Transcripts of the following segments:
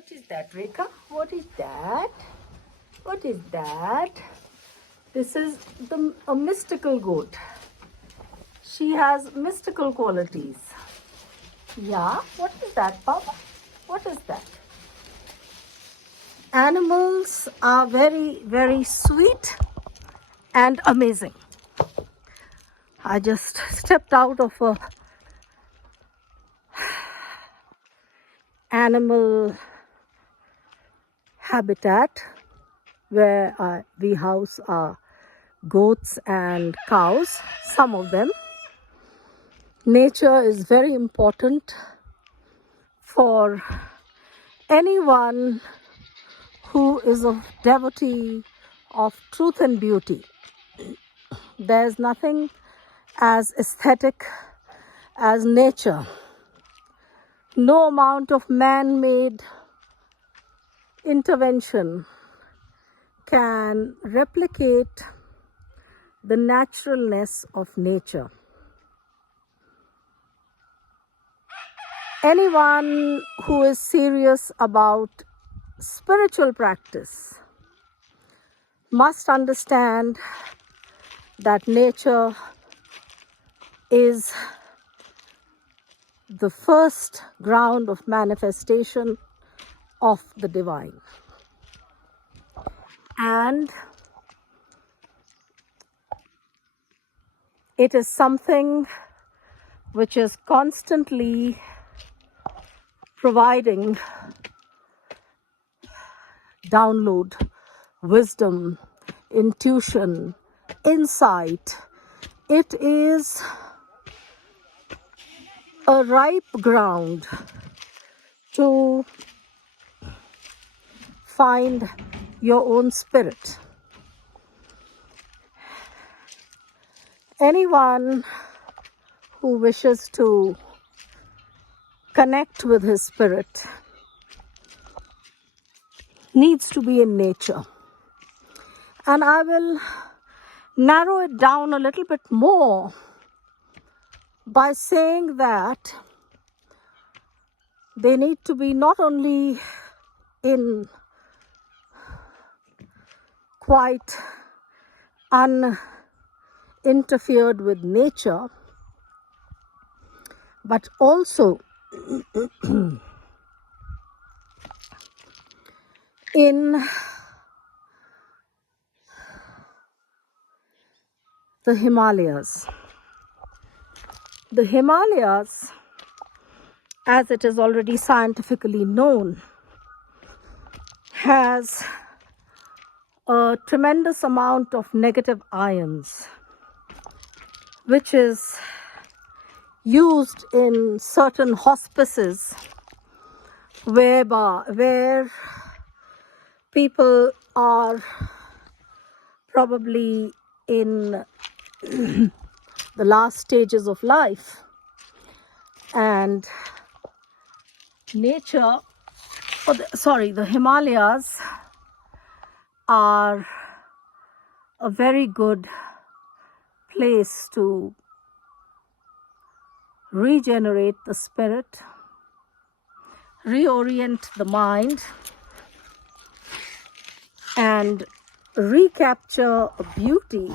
What is that, Rekha? What is that? What is that? This is a mystical goat. She has mystical qualities. Yeah, what is that, Papa? What is that? Animals are very, very sweet and amazing. I just stepped out of a animal habitat where we house our goats and cows, some of them. Nature is very important for anyone who is a devotee of truth and beauty. There's nothing as aesthetic as nature. No amount of man-made intervention can replicate the naturalness of nature. Anyone who is serious about spiritual practice must understand that nature is the first ground of manifestation of the divine. And it is something which is constantly providing download, wisdom, intuition, insight. It is a ripe ground to find your own spirit. Anyone who wishes to connect with his spirit needs to be in nature. And I will narrow it down a little bit more by saying that they need to be not only in quite uninterfered with nature, but also in the Himalayas. The Himalayas, as it is already scientifically known, has a tremendous amount of negative ions, which is used in certain hospices where people are probably in the last stages of life, and the Himalayas are a very good place to regenerate the spirit, reorient the mind, and recapture a beauty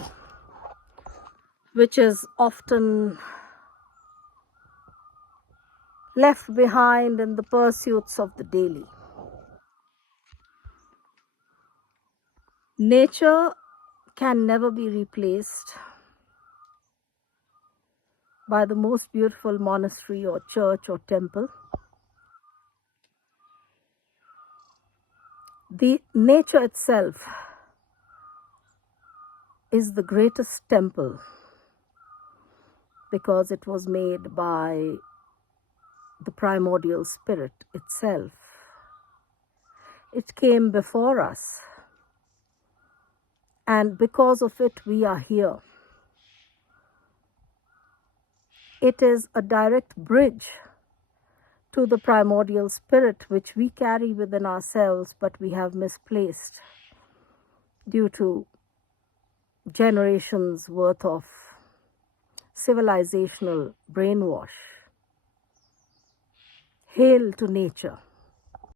which is often left behind in the pursuits of the daily. Nature can never be replaced by the most beautiful monastery or church or temple. The nature itself is the greatest temple because it was made by the primordial spirit itself. It came before us, and because of it we are here. It is a direct bridge to the primordial spirit which we carry within ourselves, but we have misplaced due to generations worth of civilizational brainwash. Hail to nature.